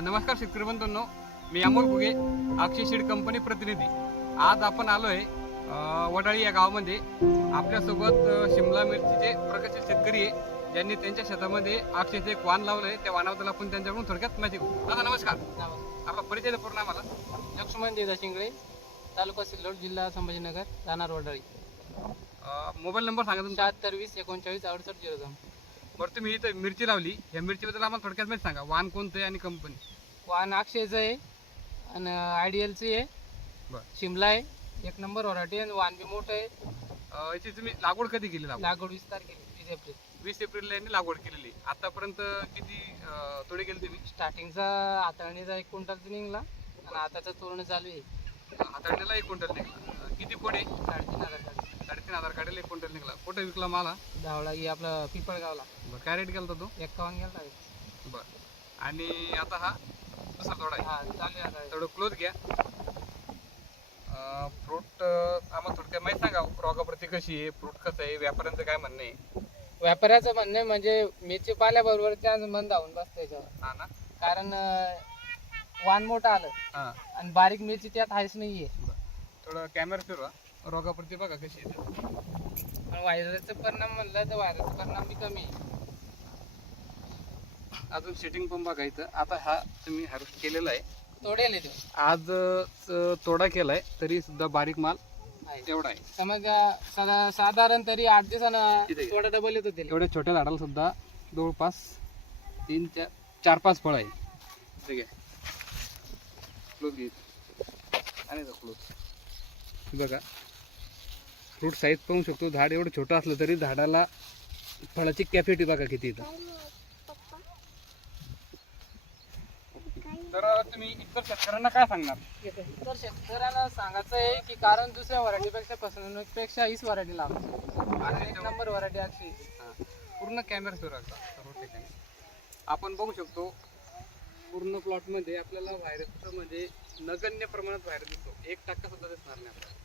नमस्कार शेतकरी बंधूंनो. मी अमोल घुगे अक्षय सीड कंपनी प्रतिनिधी. आज आपण आलोय अ, वडाळी या गावामध्ये. आपल्यासोबत शिमला मिरचीचे प्रगतशील शेतकरी आहे. ज्यांनी त्यांच्या शेतामध्ये अक्षयचे एक वाण लावलंय. त्या वाणाबद्दल आपण त्यांच्याकडून थोडक्यात माहिती घेऊ. दादा नमस्कार. आपला परिचय पूर्ण आम्हाला. लक्ष्मण देदा शिंगळे तालुका सिल्लोड जिल्हा संभाजीनगर राहणार वडाळी. मोबाईल नंबर सांगा तुमचा. शहात्तर वीस एकोणचाळीस अडुसष्ट झिरो दोन. बरं तुम्ही इथं मिरची लावली. या मिरचीबद्दल आम्हाला थोडक्यात माहिती सांगा. वाण कोणतं आहे आणि कंपनी वाहन अक्षयचं आहे आणि आयडियलचं आहे. बरं. शिमला आहे. एक नंबर वराठी आणि वाहन बी मोठं आहे. अ, याची तुम्ही लागवड कधी केली लागवड? लागवड वीस तारखेला वीस एप्रिल. वीस एप्रिलला यांनी लागवड केलेली. आतापर्यंत किती अ, तोडे गेले तुम्ही? स्टार्टिंगचा हाताळणीचा एक क्विंटलचा निघला आणि आताचा तोरण चालू आहे. हाताळण्याला एक क्विंटल निघाला. काढेल एक क्विंटल निघाला. कुठं विकला मला धावळा ही आपला पिपळगावला. बरं काय रेट गेला तो? एक्कावन्न गेला. बरं. आणि आता हा? दुसरा थोडा आहे. हा चालू आहे आता. थोडं क्लोज घ्या. फ्रूट आम्हाला थोडक्यात माहिती सांगा रोगाप्रती कशी आहे? फ्रूट कसं आहे? व्यापाऱ्यांचं काय म्हणणं आहे? व्यापाऱ्याचं म्हणणं म्हणजे मिरची पाल्याबरोबर त्या मन धावून बसतं त्याच्यावर हा ना? कारण अं, वाण मोठं आलं. हां. आणि बारीक मिरची त्यात आहेच नाहीये. थोडं कॅमेरा फिरवा. रोगाप्रती बघा कशी आहे ते. पण व्हायरसचा परिणाम म्हणलं तर व्हायरसचा परिणाम बी कमी आहे. अजून सेटिंग पण बघा इथं. आता हा तुम्ही हार्वेस्ट केलेला आहे. तोडेल आज तोडा केलाय तरी सुद्धा बारीक माल. एवढा आहे. समज साधारण तरी आठ दिवसानं. थोडा डबल येत होते एवढ्या छोट्या झाडाला सुद्धा जवळपास तीन चार चार पाच फळं आहे. ठीक आहे क्लोज घे आणि क्लोज बघा. फ्रूट साईज पाहू शकतो. झाड एवढं छोटं असलं तरी झाडाला फळाची कॅपॅसिटी बघा किती येतं. तर तुम्ही इतर शेतकऱ्यांना काय सांगणार? तर शेतकऱ्यांना सांगायचं आहे की कारण दुसऱ्या व्हरायटीपेक्षा फसवणुकीपेक्षा हीच व्हरायटी लावा आणि एक नंबर व्हरायटी अक्षय हा. पूर्ण कॅमेरा सुरू सर्व ठिकाणी. आपण बघू शकतो पूर्ण प्लॉटमध्ये आपल्याला व्हायरसचं म्हणजे नगण्य प्रमाणात व्हायरस दिसतो. एक टक्का सुद्धा दिसणार नाही आपल्याला.